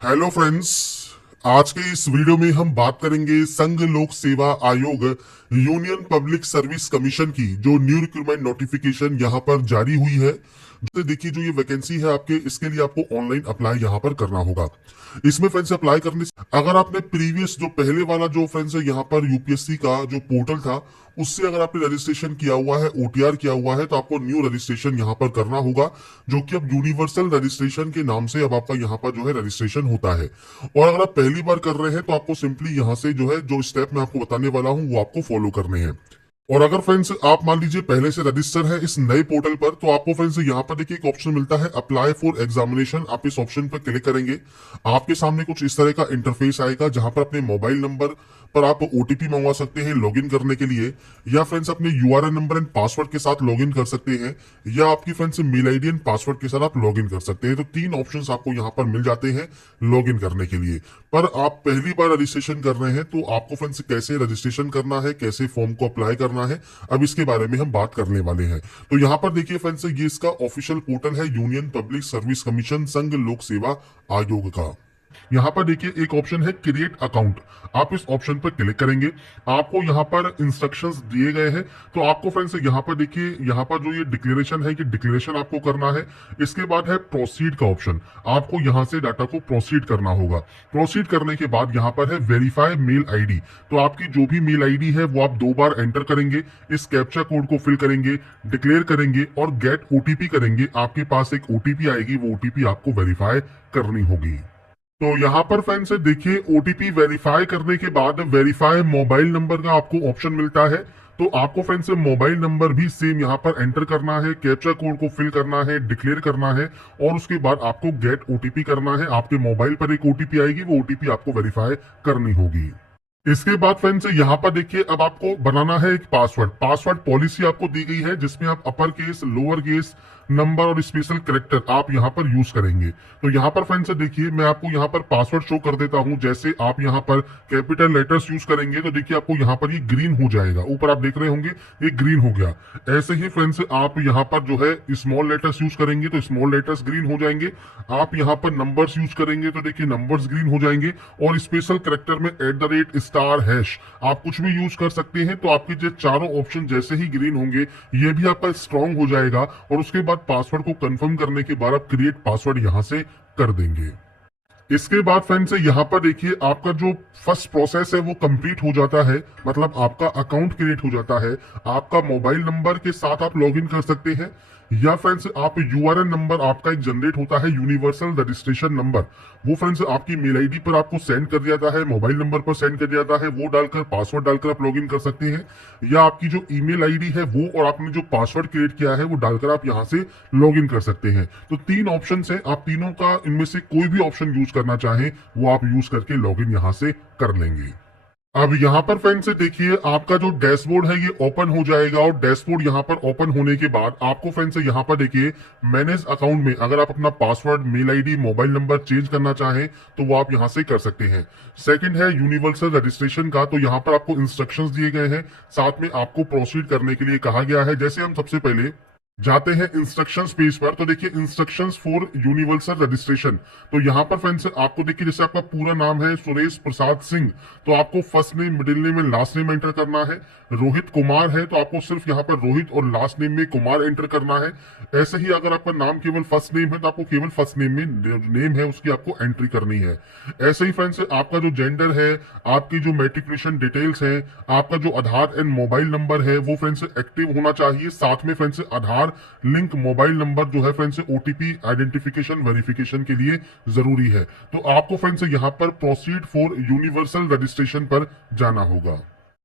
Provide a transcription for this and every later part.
Hello friends. आज के इस वीडियो में हम बात करेंगे संघ लोक सेवा आयोग यूनियन पब्लिक सर्विस कमीशन की जो न्यू रिक्रूटमेंट नोटिफिकेशन यहाँ पर जारी हुई है। तो देखिए, जो ये वैकेंसी है आपके, इसके लिए आपको ऑनलाइन अप्लाई यहाँ पर करना होगा। इसमें फ्रेंड्स अप्लाई करने से अगर आपने प्रीवियस जो पहले वाला जो फ्रेंड्स यहाँ पर यूपीएससी का जो पोर्टल था उससे अगर आपने रजिस्ट्रेशन किया हुआ है, ओटीआर किया हुआ है, तो आपको न्यू रजिस्ट्रेशन यहाँ पर करना होगा, जो कि अब यूनिवर्सल रजिस्ट्रेशन के नाम से अब आपका यहाँ पर जो है रजिस्ट्रेशन होता है। और अगर आप पहली बार कर रहे हैं तो आपको सिंपली यहाँ से जो है जो स्टेप मैं आपको बताने वाला हूँ वो आपको फॉलो करने हैं। और अगर फ्रेंड्स आप मान लीजिए पहले से रजिस्टर है इस नए पोर्टल पर, तो आपको फ्रेंड्स यहाँ पर देखिए एक ऑप्शन मिलता है अप्लाई फॉर एग्जामिनेशन। आप इस ऑप्शन पर क्लिक करेंगे, आपके सामने कुछ इस तरह का इंटरफेस आएगा जहां पर अपने मोबाइल नंबर पर आप ओटीपी मंगवा सकते हैं लॉगिन करने के लिए, या फ्रेंड्स अपने यूआरएन नंबर एंड पासवर्ड के साथ लॉगिन कर सकते हैं, या आपकी friends mail ID and password के साथ आप लॉगिन कर सकते हैं। तो तीन ऑप्शंस आपको यहाँ पर मिल जाते हैं लॉगिन करने के लिए। पर आप पहली बार रजिस्ट्रेशन कर रहे हैं तो आपको फ्रेंड्स कैसे रजिस्ट्रेशन करना है, कैसे फॉर्म को अप्लाई करना है, अब इसके बारे में हम बात करने वाले हैं। तो यहाँ पर देखिए फ्रेंड्स, ये इसका ऑफिशियल पोर्टल है यूनियन पब्लिक सर्विस कमीशन संघ लोक सेवा आयोग का। यहाँ पर देखिए एक ऑप्शन है क्रिएट अकाउंट, आप इस ऑप्शन पर क्लिक करेंगे, आपको यहाँ पर इंस्ट्रक्शंस दिए गए हैं। तो आपको फ्रेंड्स यहाँ पर देखिए, यहाँ पर जो ये डिक्लेरेशन है कि डिक्लेरेशन आपको करना है। इसके बाद है प्रोसीड का ऑप्शन, आपको यहाँ से डाटा को प्रोसीड करना होगा। प्रोसीड करने के बाद यहाँ पर है वेरीफाई मेल आईडी, तो आपकी जो भी मेल आईडी है वो आप 2 बार एंटर करेंगे, इस कैप्चा कोड को फिल करेंगे, डिक्लेयर करेंगे और गेट ओटीपी करेंगे। आपके पास एक ओटीपी आएगी, वो ओटीपी आपको वेरीफाई करनी होगी। तो यहाँ पर फ्रेंड्स देखिए, ओटीपी वेरीफाई करने के बाद वेरीफाई मोबाइल नंबर का आपको ऑप्शन मिलता है। तो आपको फ्रेंड्स मोबाइल नंबर भी सेम यहाँ पर एंटर करना है, कैप्चा कोड को फिल करना है, डिक्लेयर करना है और उसके बाद आपको गेट ओटीपी करना है। आपके मोबाइल पर एक ओटीपी आएगी, वो ओटीपी आपको वेरीफाई करनी होगी। इसके बाद फ्रेंड्स यहाँ पर देखिए, अब आपको बनाना है एक पासवर्ड। पासवर्ड पॉलिसी आपको दी गई है जिसमें आप upper case, lower case, number और स्पेशल कैरेक्टर आप यहाँ पर यूज करेंगे। तो यहाँ पर फ्रेंड्स देखिए, मैं आपको यहाँ पर पासवर्ड शो कर देता हूँ। जैसे आप यहाँ पर कैपिटल लेटर्स यूज करेंगे तो देखिए आपको यहाँ पर ये ग्रीन हो जाएगा, ऊपर आप देख रहे होंगे ये ग्रीन हो गया। ऐसे ही फ्रेंड्स आप यहाँ पर जो है स्मॉल लेटर्स यूज करेंगे तो स्मॉल लेटर्स ग्रीन हो जाएंगे। आप यहाँ पर नंबर्स यूज करेंगे तो देखिए नंबर्स ग्रीन हो जाएंगे। और स्पेशल कैरेक्टर में @ स्टार हैश आप कुछ भी यूज कर सकते हैं। तो आपके जो चारों ऑप्शन जैसे ही ग्रीन होंगे ये भी आपका स्ट्रांग हो जाएगा और उसके बाद पासवर्ड को कंफर्म करने के बाद आप क्रिएट पासवर्ड यहां से कर देंगे। इसके बाद फ्रेंड्स यहाँ पर देखिए, आपका जो फर्स्ट प्रोसेस है वो कंप्लीट हो जाता है, मतलब आपका अकाउंट क्रिएट हो जाता है। आपका मोबाइल नंबर के साथ आप लॉगिन कर सकते हैं, या फ्रेंड्स आप यूआरएन नंबर आपका एक जनरेट होता है यूनिवर्सल रजिस्ट्रेशन नंबर, वो फ्रेंड्स आपकी मेल आईडी पर आपको सेंड कर दिया जाता है, मोबाइल नंबर पर सेंड कर दिया जाता है। वो डालकर पासवर्ड डालकर आप लॉगिन कर सकते हैं, या आपकी जो ईमेल आईडी है वो और आपने जो पासवर्ड क्रिएट किया है वो डालकर आप यहां से लॉगिन कर सकते हैं। तो 3 ऑप्शन है, आप तीनों का इनमें से कोई भी ऑप्शन यूज करना चाहें वो आप यूज करके लॉगिन यहां से कर लेंगे। अब यहाँ पर फ्रेंड्स देखिए, आपका जो डैशबोर्ड है ये ओपन हो जाएगा और डैशबोर्ड यहाँ पर ओपन होने के बाद आपको फ्रेंड्स यहाँ पर देखिए मैनेज अकाउंट में अगर आप अपना password, mail ID, mobile number change करना चाहें तो वो आप यहाँ से कर सकते हैं। सेकंड है यूनिवर्सल रजिस्ट्रेशन का, तो यहाँ पर आपको इंस्ट्रक्शंस दिए गए हैं, साथ में आपको प्रोसीड करने के लिए कहा गया है। जैसे हम सबसे पहले जाते हैं इंस्ट्रक्शंस पेज पर, तो देखिए इंस्ट्रक्शंस फॉर यूनिवर्सल रजिस्ट्रेशन। तो यहाँ पर फ्रेंड्स आपको देखिए, जैसे आपका पूरा नाम है सुरेश प्रसाद सिंह, तो आपको फर्स्ट नेम, मिडिल नेम में लास्ट नेम एंटर करना है। रोहित कुमार है तो आपको सिर्फ यहाँ पर रोहित और लास्ट नेम में कुमार एंटर करना है। ऐसे ही अगर आपका नाम केवल फर्स्ट नेम है तो आपको केवल फर्स्ट नेम में नेम है उसकी आपको एंट्री करनी है। ऐसे ही फ्रेंड्स आपका जो जेंडर है, आपकी जो मेट्रिकुलेशन डिटेल्स है, आपका जो आधार एंड मोबाइल नंबर है वो फ्रेंड्स एक्टिव होना चाहिए। साथ में फ्रेंड्स आधार लिंक मोबाइल नंबर जो है फ्रेंड्स ओटीपी आइडेंटिफिकेशन वेरिफिकेशन के लिए जरूरी है। तो आपको फ्रेंड्स यहाँ पर प्रोसीड फॉर यूनिवर्सल रजिस्ट्रेशन पर जाना होगा।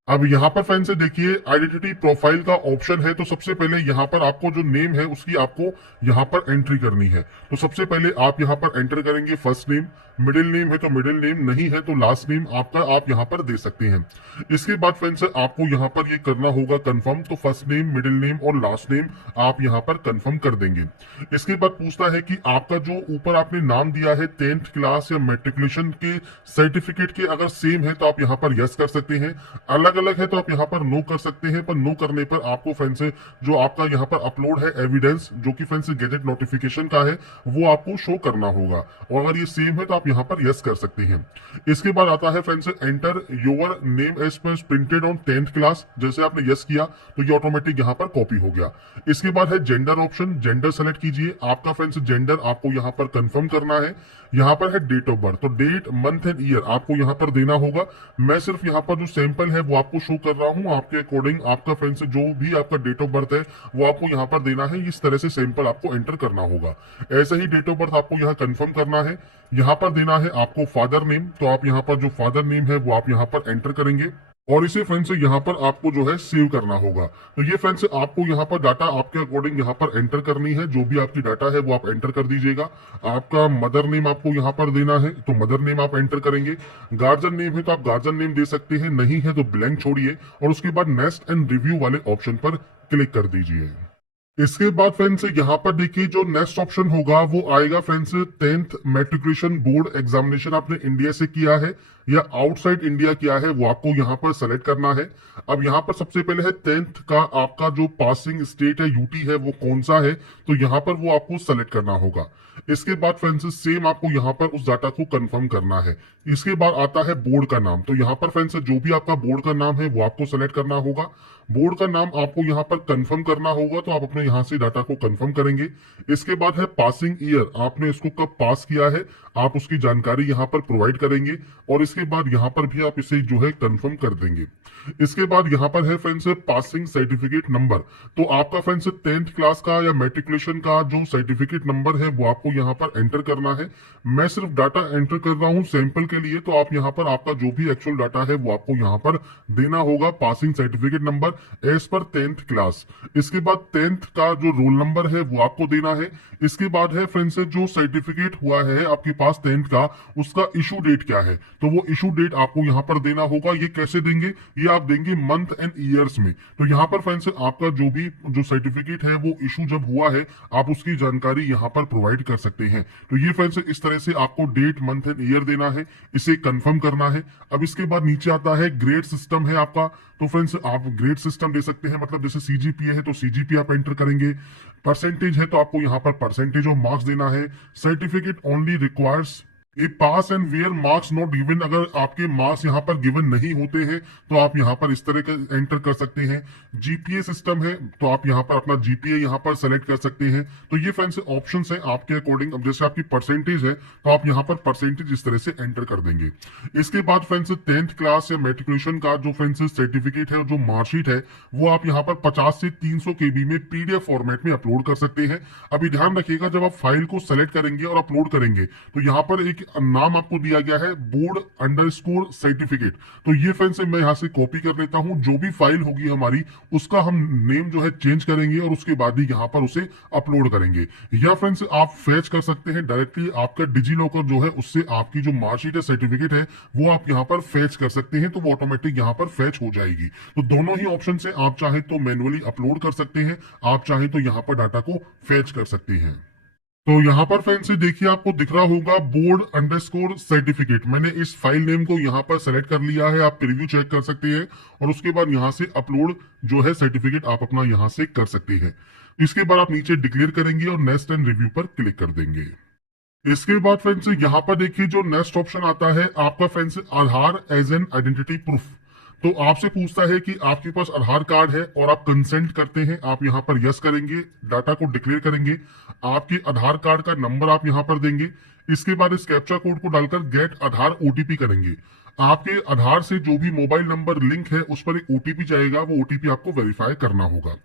अब यहाँ पर फ्रेंड्स देखिए, आइडेंटिटी प्रोफाइल का ऑप्शन है। तो सबसे पहले यहाँ पर आपको जो नेम है उसकी आपको यहाँ पर एंट्री करनी है। तो सबसे पहले आप यहाँ पर एंटर करेंगे फर्स्ट नेम, मिडिल नेम है तो मिडिल नेम, नहीं है तो लास्ट नेम आपका आप यहाँ पर दे सकते हैं। इसके बाद फ्रेंड्स आपको यहाँ पर ये करना होगा कंफर्म, तो फर्स्ट नेम, मिडिल नेम और लास्ट नेम आप यहाँ पर कंफर्म कर देंगे। इसके बाद पूछता है कि आपका जो ऊपर आपने नाम दिया है 10th क्लास या मेट्रिकुलेशन के सर्टिफिकेट के अगर सेम है तो आप यहाँ पर यस कर सकते हैं। अलग अलग अलग है तो आप यहाँ पर नो कर सकते हैं, पर नो करने पर आपको फ्रेंड्स जो आपका यहाँ पर अपलोड है एविडेंस जो कि फ्रेंड्स गैजेट नोटिफिकेशन का है वो आपको शो करना होगा, और अगर ये सेम है तो आप यहाँ पर यस कर सकते हैं। इसके बाद आता है friends enter your name as per printed on 10th class. जैसे आपने यस किया तो ये ऑटोमेटिक यहाँ पर कॉपी हो गया। इसके बाद है जेंडर ऑप्शन, जेंडर सेलेक्ट कीजिए। आपका फ्रेंड्स जेंडर आपको यहाँ पर कंफर्म करना है। यहाँ पर है डेट ऑफ बर्थ, तो डेट मंथ एंड ईयर आपको यहाँ पर देना होगा। मैं सिर्फ यहाँ पर जो सैंपल है वो आपको शो कर रहा हूँ, आपके अकॉर्डिंग आपका फ्रेंड्स जो भी आपका डेट ऑफ बर्थ है वो आपको यहाँ पर देना है। इस तरह से सैंपल आपको एंटर करना होगा। ऐसे ही डेट ऑफ बर्थ आपको यहाँ कंफर्म करना है। यहाँ पर देना है आपको फादर नेम, तो आप यहाँ पर जो फादर नेम है वो आप यहाँ पर एंटर करेंगे और इसे फ्रेंड्स यहाँ पर आपको जो है सेव करना होगा। तो ये फ्रेंड्स आपको यहाँ पर डाटा आपके अकॉर्डिंग यहाँ पर एंटर करनी है। जो भी आपकी डाटा है वो आप एंटर कर दीजिएगा। आपका मदर नेम आपको यहाँ पर देना है, तो मदर नेम आप एंटर करेंगे। गार्जियन नेम है तो आप गार्जियन नेम दे सकते हैं, नहीं है तो ब्लैंक छोड़िए और उसके बाद नेक्स्ट एंड रिव्यू वाले ऑप्शन पर क्लिक कर दीजिए। इसके बाद फ्रेंड्स यहाँ पर देखिए जो नेक्स्ट ऑप्शन होगा वो आएगा friends 10th matriculation board examination आपने इंडिया से किया है या आउटसाइड इंडिया किया है वो आपको यहाँ पर सेलेक्ट करना है। अब यहाँ पर सबसे पहले है 10th का आपका जो पासिंग स्टेट है यूटी है वो कौन सा है, तो यहाँ पर वो आपको सेलेक्ट करना होगा। इसके बाद फ्रेंड्स सेम आपको यहाँ पर उस डाटा को कंफर्म करना है। इसके बाद आता है बोर्ड का नाम, तो यहाँ पर फ्रेंड्स जो भी आपका बोर्ड का नाम है वो आपको सेलेक्ट करना होगा। बोर्ड का नाम आपको यहाँ पर कंफर्म करना होगा, तो आप अपने यहाँ से डाटा को कंफर्म करेंगे। इसके बाद है पासिंग ईयर, आपने इसको कब पास किया है आप उसकी जानकारी यहाँ पर प्रोवाइड करेंगे और इसके बाद यहाँ पर भी आप इसे जो है कंफर्म कर देंगे। इसके बाद यहाँ पर है फ्रेंड्स पासिंग सर्टिफिकेट नंबर, तो आपका फ्रेंड्स 10th क्लास का या मैट्रिकुलेशन का जो सर्टिफिकेट नंबर है वो आपको यहाँ पर एंटर करना है। मैं सिर्फ डाटा एंटर कर रहा हूँ सैंपल के लिए, तो आप यहाँ पर आपका जो भी एक्चुअल डाटा है वो आपको यहाँ पर देना होगा। Passing certificate number as per 10th class. इसके बाद 10th का जो रोल नंबर है वो आपको देना है। इसके बाद है फ्रेंड्स जो सर्टिफिकेट हुआ है आपके पास 10th का उसका इशू डेट क्या है, तो वो इशू डेट आपको यहाँ पर देना होगा। ये कैसे देंगे, ये आप देंगे मंथ एंड ईयर्स में। तो यहाँ पर फ्रेंड्स आपका जो भी जो सर्टिफिकेट है वो इशू जब हुआ है आप उसकी जानकारी यहाँ पर प्रोवाइड कर सकते हैं। तो ये फ्रेंड्स इस तरह से आपको डेट मंथ एंड ईयर देना है, इसे कंफर्म करना है। अब इसके बाद नीचे आता है ग्रेड सिस्टम है आपका, तो फ्रेंड्स आप ग्रेड सिस्टम दे सकते हैं, मतलब जैसे सीजीपीए है तो सीजीपीए आप एंटर करेंगे। परसेंटेज है तो आपको यहाँ पर परसेंटेज ऑफ मार्क्स देना है। Certificate only requires a pass and where marks not given, अगर आपके मार्क्स यहाँ पर गिवन नहीं होते हैं तो आप यहाँ पर इस तरह का एंटर कर सकते हैं। जीपीए सिस्टम है तो आप यहाँ पर अपना जीपीए यहाँ पर सेलेक्ट कर सकते हैं। तो ये फ्रेंड्स ऑप्शंस हैं आपके अकॉर्डिंग। अब जैसे आपकी परसेंटेज है तो आप यहाँ पर परसेंटेज इस तरह से एंटर कर देंगे। इसके बाद फ्रेंड्स 10th क्लास या मैट्रिकुलेशन का जो फ्रेंड्स सर्टिफिकेट है जो मार्कशीट है वो आप यहाँ पर 50 से 300 KB में पीडीएफ फॉर्मेट में अपलोड कर सकते हैं। अभी ध्यान रखिएगा जब आप फाइल को सेलेक्ट करेंगे और अपलोड करेंगे तो यहाँ पर एक नाम आपको दिया गया है बोर्ड अंडरस्कोर सर्टिफिकेट, तो ये फ्रेंड्स मैं यहाँ से कॉपी कर लेता हूँ। जो भी फाइल होगी हमारी उसका हम नेम जो है चेंज करेंगे और उसके बाद ही यहाँ पर उसे अपलोड करेंगे। या फ्रेंड्स आप फैच कर सकते हैं डायरेक्टली आपका डिजी लॉकर जो है उससे आपकी जो मार्कशीट है सर्टिफिकेट है वो आप यहाँ पर फैच कर सकते हैं, तो वो ऑटोमेटिक यहाँ पर फैच हो जाएगी। तो दोनों ही ऑप्शन से आप चाहे तो मैनुअली अपलोड कर सकते हैं, आप चाहे तो यहाँ पर डाटा को फैच कर सकते हैं। तो यहाँ पर फ्रेंड्स देखिए आपको दिख रहा होगा बोर्ड अंडरस्कोर सर्टिफिकेट। मैंने इस फाइल नेम को यहाँ पर सेलेक्ट कर लिया है, आप प्रीव्यू चेक कर सकते हैं और उसके बाद यहाँ से अपलोड जो है सर्टिफिकेट आप अपना यहाँ से कर सकते हैं। इसके बाद आप नीचे डिक्लेयर करेंगे और नेक्स्ट एंड रिव्यू पर क्लिक कर देंगे। इसके बाद फ्रेंड्स यहाँ पर देखिए जो नेक्स्ट ऑप्शन आता है आपका friends Aadhaar as an identity proof. तो आपसे पूछता है कि आपके पास आधार कार्ड है और आप कंसेंट करते हैं, आप यहाँ पर यस करेंगे, डाटा को डिक्लेयर करेंगे, आपके आधार कार्ड का नंबर आप यहाँ पर देंगे। इसके बाद इस कैप्चा कोड को डालकर गेट आधार ओटीपी करेंगे। आपके आधार से जो भी मोबाइल नंबर लिंक है उस पर एक ओटीपी जाएगा, वो ओटीपी आपको वेरीफाई करना होगा।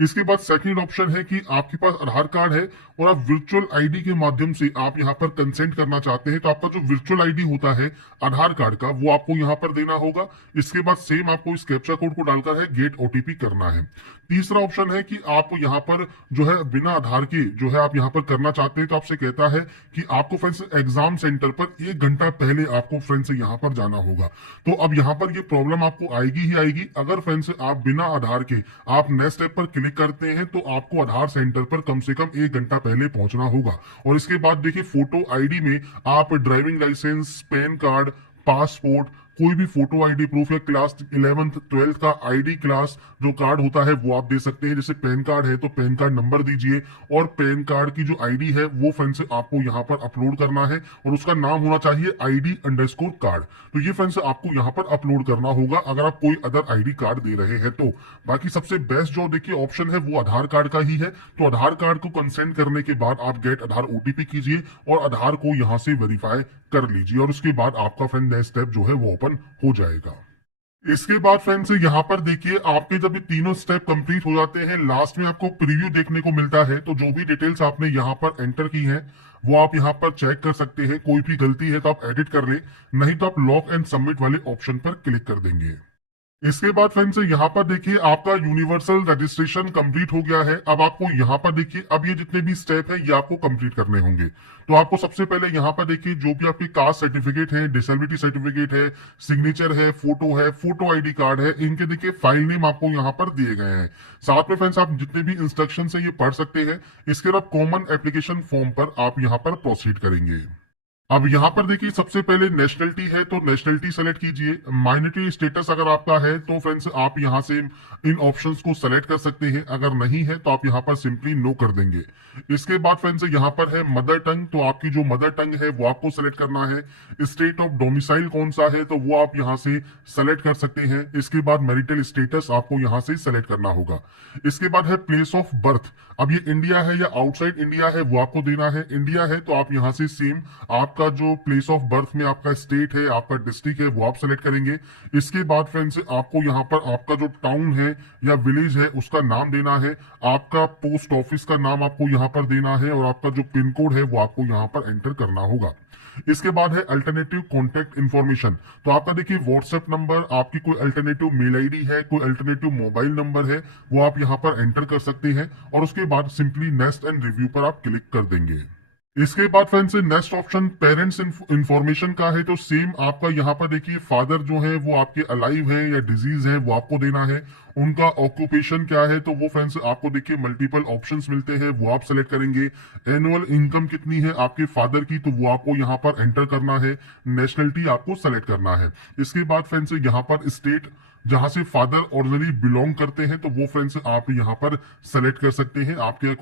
इसके बाद सेकंड ऑप्शन है कि आपके पास आधार कार्ड है और आप वर्चुअल आईडी के माध्यम से आप यहाँ पर कंसेंट करना चाहते हैं, तो आपका जो वर्चुअल आईडी होता है आधार कार्ड का वो आपको यहाँ पर देना होगा। इसके बाद सेम आपको इस कैप्चा कोड को डालकर है गेट ओटीपी करना है। तीसरा ऑप्शन है कि आप यहाँ पर जो है बिना आधार के जो है आप यहाँ पर करना चाहते हैं, तो आपसे कहता है कि आपको फ्रेंड्स एग्जाम सेंटर पर 1 घंटा पहले आपको फ्रेंड्स यहाँ पर जाना होगा। तो अब यहाँ पर ये प्रॉब्लम आपको आएगी ही आएगी। अगर फ्रेंड्स आप बिना आधार के आप नेक्स्ट स्टेप पर क्लिक करते हैं तो आपको आधार सेंटर पर कम से कम 1 घंटा पहले पहुंचना होगा। और इसके बाद देखिए फोटो आईडी में आप driving licence, PAN card, passport, कोई भी फोटो आईडी प्रूफ या क्लास 11th 12th का आईडी क्लास जो कार्ड होता है वो आप दे सकते हैं। जैसे पैन कार्ड है तो पैन कार्ड नंबर दीजिए, और पैन कार्ड की जो आईडी है वो फ्रेंड से आपको यहाँ पर अपलोड करना है, और उसका नाम होना चाहिए ID_कार्ड। तो ये फ्रेंड से आपको यहाँ पर अपलोड करना होगा अगर आप कोई अदर आईडी कार्ड दे रहे हैं तो। बाकी सबसे बेस्ट जो देखिए ऑप्शन है वो आधार कार्ड का ही है। तो आधार कार्ड को कंसेंट करने के बाद आप गेट आधार OTP कीजिए और आधार को यहाँ से वेरीफाई कर लीजिए, और उसके बाद आपका फ्रेंड नेक्स्ट स्टेप जो है वो ओपन हो जाएगा। इसके बाद फ्रेंड्स यहाँ पर देखिए आपके जब ये तीनों स्टेप कंप्लीट हो जाते हैं, लास्ट में आपको प्रीव्यू देखने को मिलता है। तो जो भी डिटेल्स आपने यहाँ पर एंटर की हैं वो आप यहाँ पर चेक कर सकते हैं। कोई भी गलती है तो आप एडिट कर ले, नहीं तो आप लॉक एंड सबमिट वाले ऑप्शन पर क्लिक कर देंगे। इसके बाद फ्रेंड्स यहाँ पर देखिए आपका यूनिवर्सल रजिस्ट्रेशन कंप्लीट हो गया है। अब आपको यहाँ पर देखिए अब ये जितने भी स्टेप है ये आपको कंप्लीट करने होंगे। तो आपको सबसे पहले यहाँ पर देखिए जो भी आपके कास्ट सर्टिफिकेट है, डिसेबिलिटी सर्टिफिकेट है, सिग्नेचर है, फोटो आईडी कार्ड है, इनके देखिए फाइल नेम आपको यहाँ पर दिए गए हैं। साथ में फ्रेंड्स आप जितने भी इंस्ट्रक्शन है ये पढ़ सकते हैं। इसके बाद कॉमन एप्लीकेशन फॉर्म पर आप यहाँ पर प्रोसीड करेंगे। अब यहाँ पर देखिए सबसे पहले नेशनलिटी है तो नेशनलिटी सेलेक्ट कीजिए। माइनॉरिटी स्टेटस अगर आपका है तो फ्रेंड्स आप यहाँ से इन ऑप्शंस को सेलेक्ट कर सकते हैं, अगर नहीं है तो आप यहाँ पर सिंपली नो कर देंगे। इसके बाद फ्रेंड्स यहाँ पर है मदर टंग, तो आपकी जो मदर टंग है वो आपको सेलेक्ट करना है। स्टेट ऑफ डोमिसाइल कौन सा है तो वो आप यहाँ से सेलेक्ट कर सकते हैं। इसके बाद मैरिटल स्टेटस आपको यहाँ से सेलेक्ट करना होगा। इसके बाद है प्लेस ऑफ बर्थ, अब ये इंडिया है या आउटसाइड इंडिया है वो आपको देना है। इंडिया है तो आप यहाँ से सेम आपका जो प्लेस ऑफ बर्थ में आपका स्टेट है, आपका डिस्ट्रिक्ट है वो आप सेलेक्ट करेंगे। इसके बाद फ्रेंड्स आपको यहाँ पर आपका जो टाउन है या विलेज है उसका नाम देना है, आपका पोस्ट ऑफिस का नाम आपको यहाँ पर देना है, और आपका जो पिन कोड है वो आपको यहाँ पर एंटर करना होगा। इसके बाद है अल्टरनेटिव कॉन्टेक्ट इन्फॉर्मेशन, तो आपका देखिए व्हाट्सएप नंबर, आपकी कोई अल्टरनेटिव मेल आईडी है, कोई अल्टरनेटिव मोबाइल नंबर है वो आप यहाँ पर एंटर कर सकते हैं, और उसके बाद सिंपली नेक्स्ट एंड रिव्यू पर आप क्लिक कर देंगे। इसके बाद friends next option parents information का है। तो सेम आपका यहाँ पर देखिए फादर जो है वो आपके अलाइव है या डिजीज है वो आपको देना है। उनका ऑक्यूपेशन क्या है तो वो फ्रेंड्स आपको देखिए मल्टीपल ऑप्शंस मिलते हैं वो आप सेलेक्ट करेंगे। एनुअल इनकम कितनी है आपके फादर की तो वो आपको यहाँ पर एंटर करना है। नेशनलिटी आपको सेलेक्ट करना है। इसके बाद फ्रेंड्स यहाँ पर स्टेट जहां से फादर ऑरिजिनली बिलोंग करते हैं तो वो फ्रेंड्स आप यहाँ पर सेलेक्ट कर सकते हैं आपके